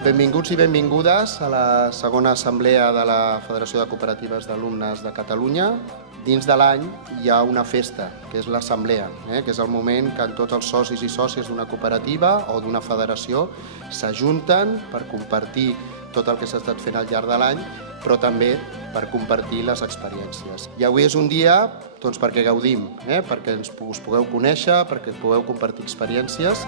Benvinguts i benvingudes a la segona assemblea de la Federació de Cooperatives d'Alumnes de Catalunya. Dins de l'any hi ha una festa, que és l'assemblea, que és el moment que tots els socis i sòcies d'una cooperativa o d'una federació s'ajunten per compartir tot el que s'ha estat fent al llarg de l'any, però també per compartir les experiències. I avui és un dia perquè gaudim, perquè us pugueu conèixer, perquè pugueu compartir experiències.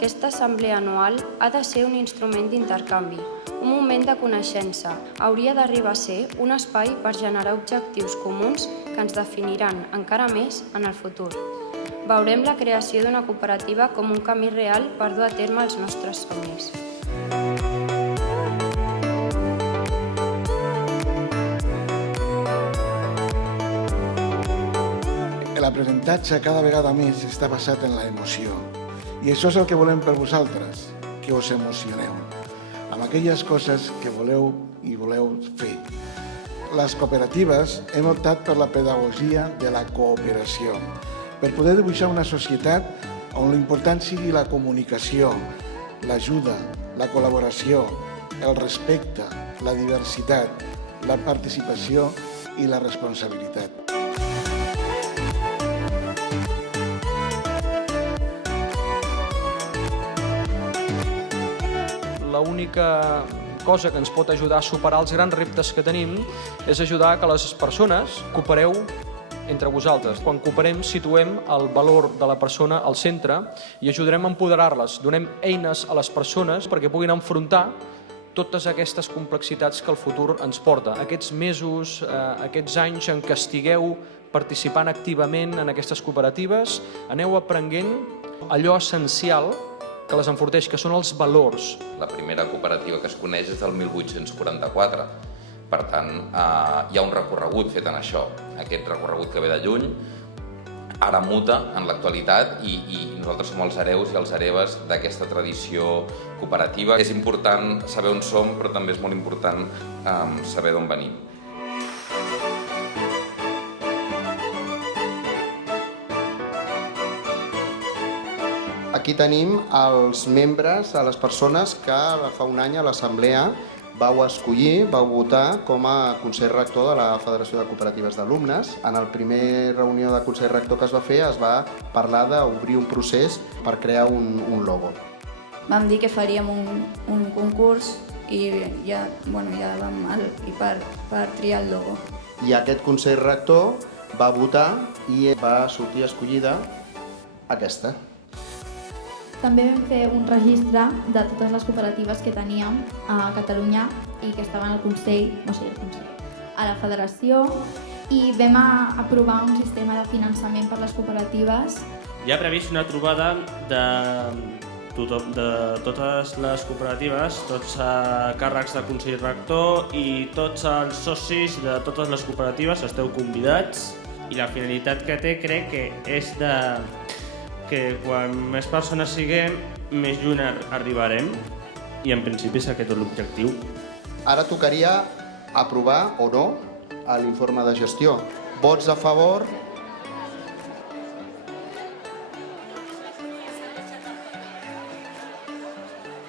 Aquesta assemblea anual ha de ser un instrument d'intercanvi, un moment de coneixença. Hauria d'arribar a ser un espai per generar objectius comuns que ens definiran encara més en el futur. Veurem la creació d'una cooperativa com un camí real per dur a terme els nostres somnis. L'aprenentatge cada vegada més està basat en l'emoció. I això és el que volem per vosaltres, que us emocioneu amb aquelles coses que voleu fer. Les cooperatives hem optat per la pedagogia de la cooperació, per poder dibuixar una societat on l'important sigui la comunicació, l'ajuda, la col·laboració, el respecte, la diversitat, la participació i la responsabilitat. L'única cosa que ens pot ajudar a superar els grans reptes que tenim és ajudar que les persones coopereu entre vosaltres. Quan cooperem, situem el valor de la persona al centre i ajudarem a empoderar-les. Donem eines a les persones perquè puguin enfrontar totes aquestes complexitats que el futur ens porta. Aquests mesos, aquests anys en què estigueu participant activament en aquestes cooperatives, aneu aprenent allò essencial que les enforteix, que són els valors. La primera cooperativa que es coneix és del 1844. Per tant, hi ha un recorregut fet en això. Aquest recorregut que ve de lluny, ara muta en l'actualitat i nosaltres som els hereus i els hereves d'aquesta tradició cooperativa. És important saber on som, però també és molt important saber d'on venim. Aquí tenim els membres, les persones que fa un any a l'assemblea vau escollir, vau votar com a Consell Rector de la Federació de Cooperatives d'Alumnes. En la primera reunió de Consell Rector que es va fer es va parlar d'obrir un procés per crear un logo. Vam dir que faríem un concurs i ja vam per triar el logo. I aquest Consell Rector va votar i va sortir escollida aquesta. També vam fer un registre de totes les cooperatives que teníem a Catalunya i que estaven al Consell, a la Federació, i vam aprovar un sistema de finançament per les cooperatives. Hi ha previst una trobada de totes les cooperatives, tots càrrecs de Consell Rector i tots els socis de totes les cooperatives esteu convidats. I la finalitat que té, crec que és que quan més persones siguem, més lluny arribarem i en principi és aquest l'objectiu. Ara tocaria aprovar o no l'informe de gestió. Vots a favor?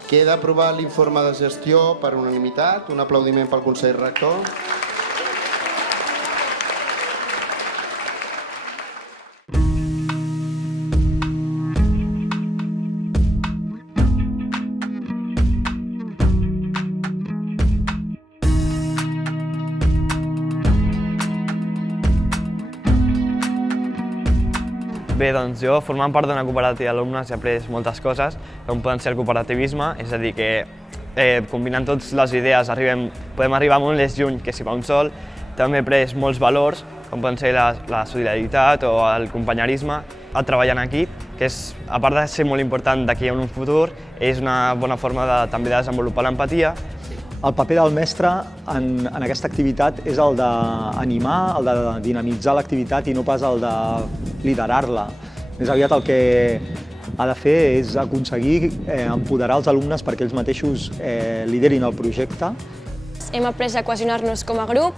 Queda aprovat l'informe de gestió per unanimitat. Un aplaudiment pel Consell Rector. Bé, doncs jo, formant part d'una cooperativa d'alumnes, he après moltes coses, com poden ser el cooperativisme, és a dir, que combinant totes les idees podem arribar molt més lluny que si va un sol. També he après molts valors, com poden ser la solidaritat o el companyerisme, el treball en equip, que és, a part de ser molt important d'aquí en un futur, és una bona forma també de desenvolupar l'empatia El paper del mestre en aquesta activitat és el d'animar, el de dinamitzar l'activitat i no pas el de liderar-la. Més aviat el que ha de fer és aconseguir empoderar els alumnes perquè ells mateixos liderin el projecte. Hem après a cohesionar-nos com a grup,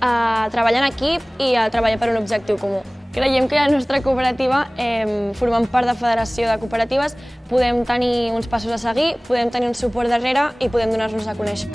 a treballar en equip i a treballar per un objectiu comú. Creiem que la nostra cooperativa, formant part de Federació de Cooperatives, podem tenir uns passos a seguir, podem tenir un suport darrere i podem donar-nos a conèixer.